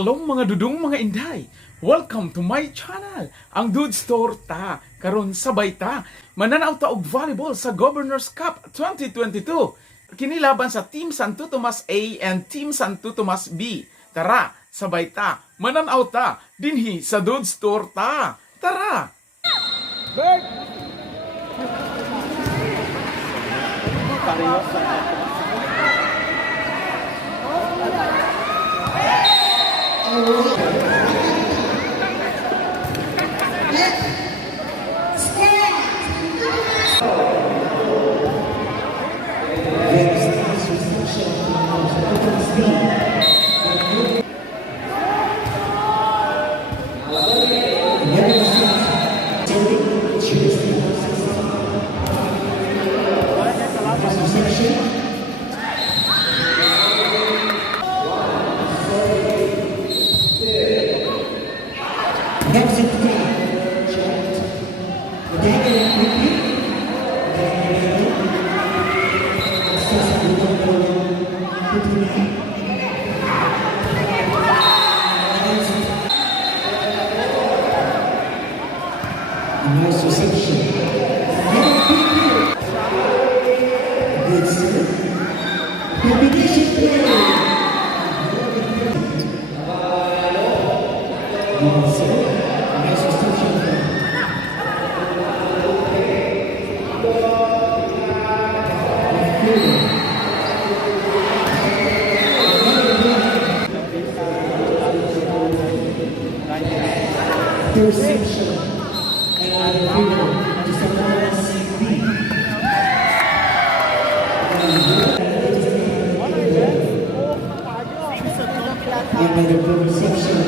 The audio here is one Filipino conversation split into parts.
Hello mga dudong mga inday! Welcome to my channel, ang Dude Store ta. Karon sabay ta, mananaw ta og volleyball sa Governors Cup 2022. Kinilaban sa Team Santo Tomas A and Team Santo Tomas B. Tara, sabay ta, mananaw ta, dinhi sa Dude Store ta. Tara! Bird! Nice reception. Good serve. Combination play. Nice serve. Nice reception. Interception. Another reception.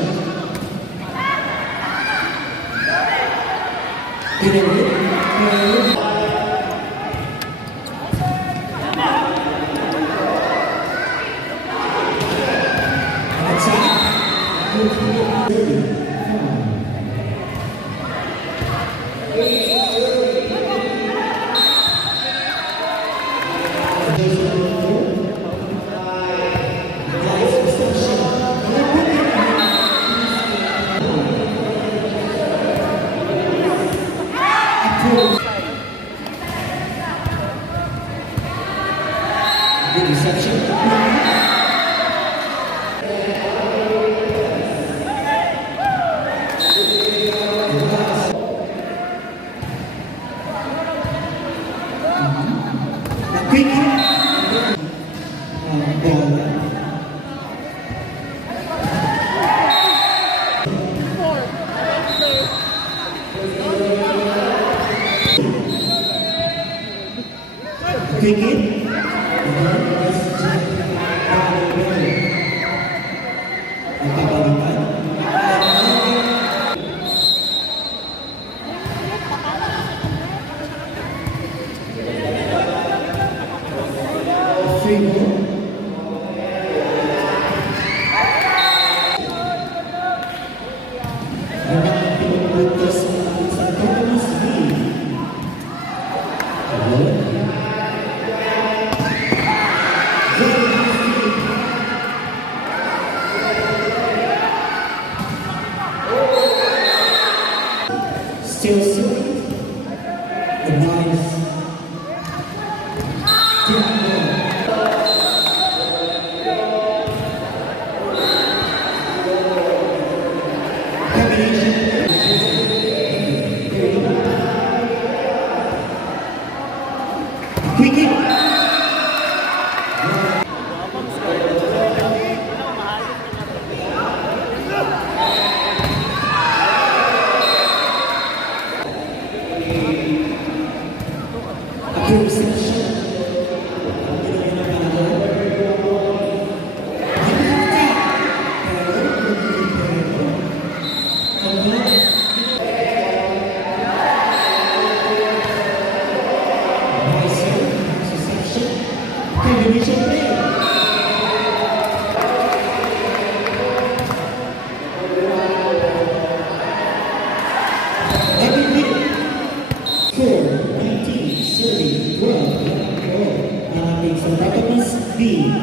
Good reception. Quick ball. Quick hit. Still sweet, the nice B.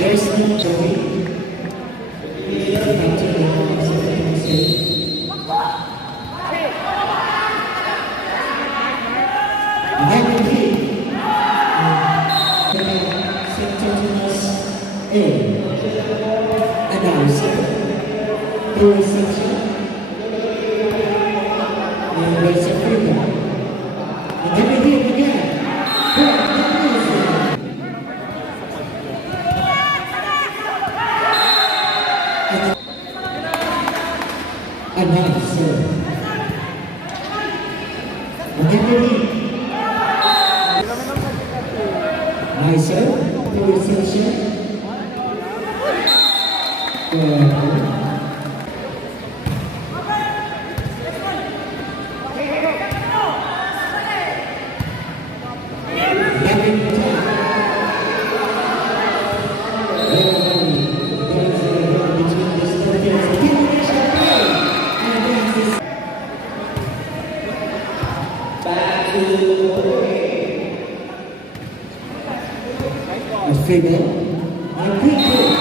There's no joy. Nicer, full reception. Figure and quick hit.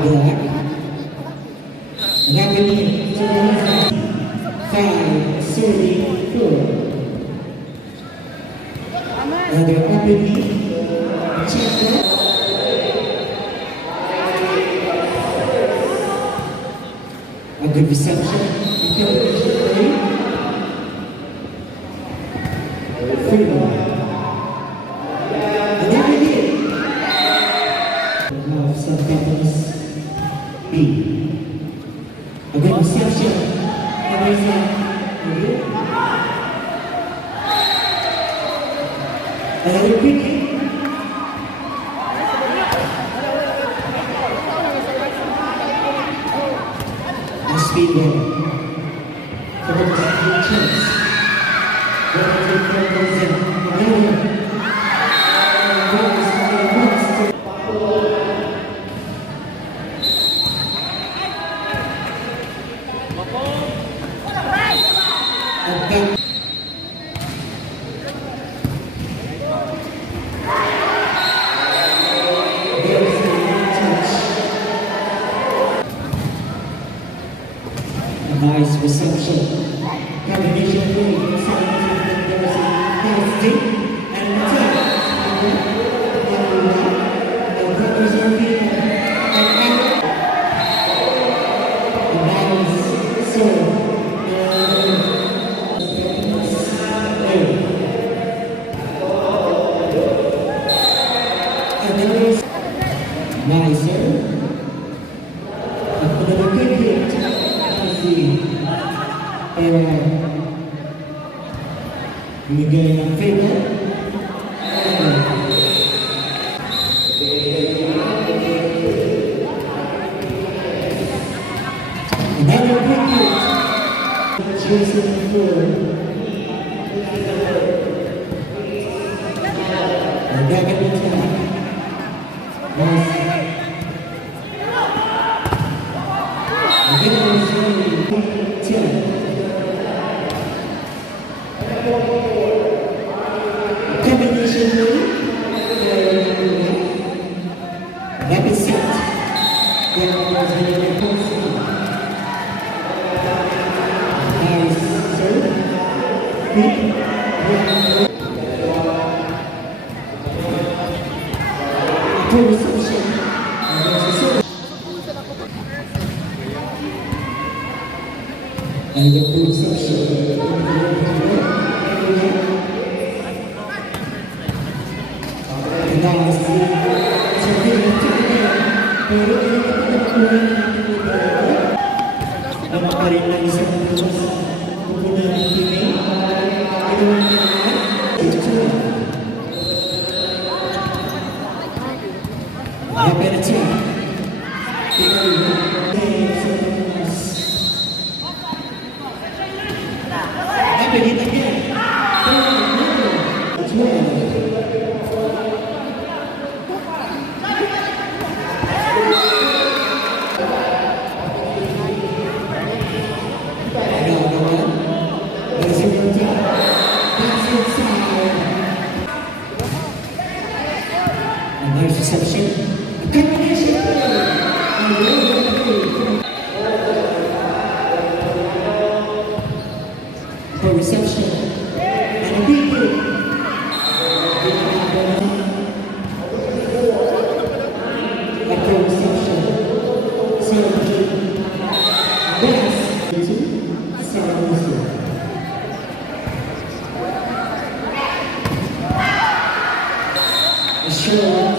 Black. Revenue to the 5-34. Another opening. Check. A good reception. Freedom. And then we did. Now some companies B. A good reception. And there's another quick hit. A speed run. So that's a good chance. Nice reception. Combination move inside the stick and attack. And brothers are here. And nice serve. And there is nice serve. Another good hit. Binigay ng favor. Another quick hit. Chasing the floor. And back at the top. Nice. Again, it's only 10. Combination move. Rapid set. Then was the post. Nice serve. Quick. Full reception. And the full reception. Now, Napakarin ng isang pumas. Pupunan ng teammate. Ginawan niya naman. Ito. May penalty. Happen it again. It's more. And there's reception. Combination for reception. And a big hit. After reception. So, best. 2-7. Short.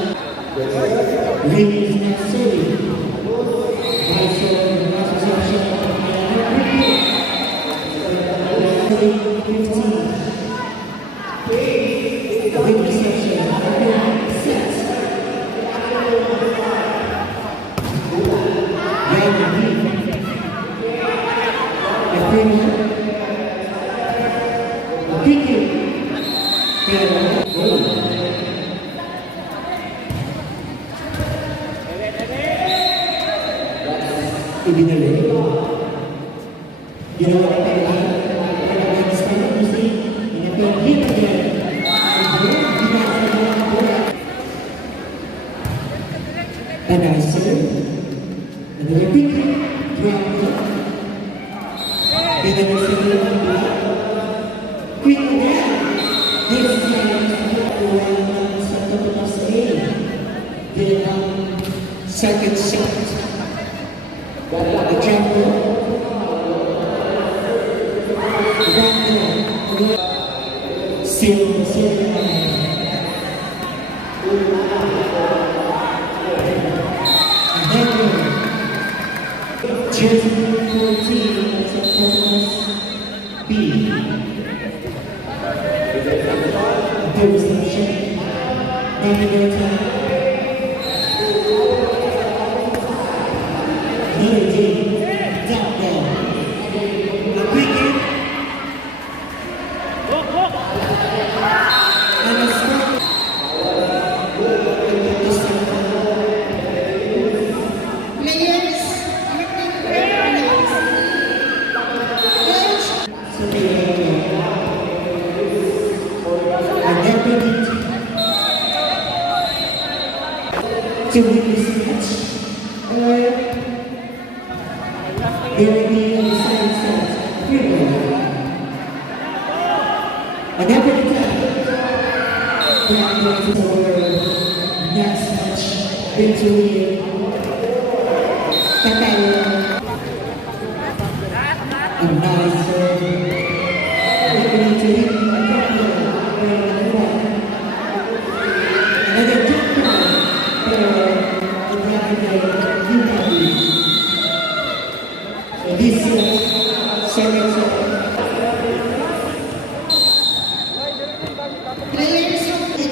Really is necessary. Also, reception. And 15. Good reception. Set. Ibinalik. Ginawa ang pagkakas. Pagkakas ka na kasi inapagin again. And I said, and then repeat it. And then I said, quick again. This time, Santo Tomas A. Second shot. The jumper. Still. Just 14 B. The reception. Another time. Another team. Top ball. A quick hit. And a stop. To win this match, or there will be a second set. Another attack. We are going to our next match between Takao and nice opening to hit and then this second set. Players of the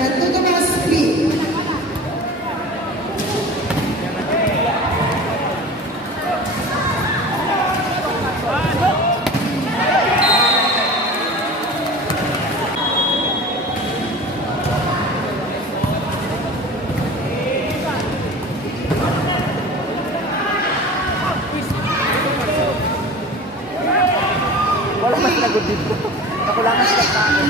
Santo Tomas Street. Wala mas nagod dito. Ako lang ang spektakel.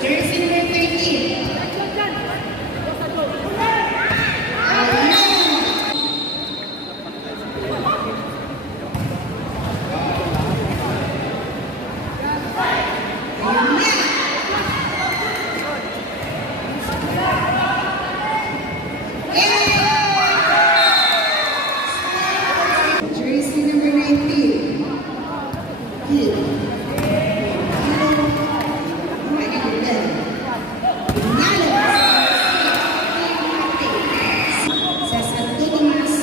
Jersey number 13. Jersey number 19. Kid. Sa Santo Tomas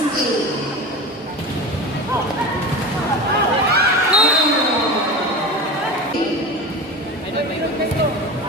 A.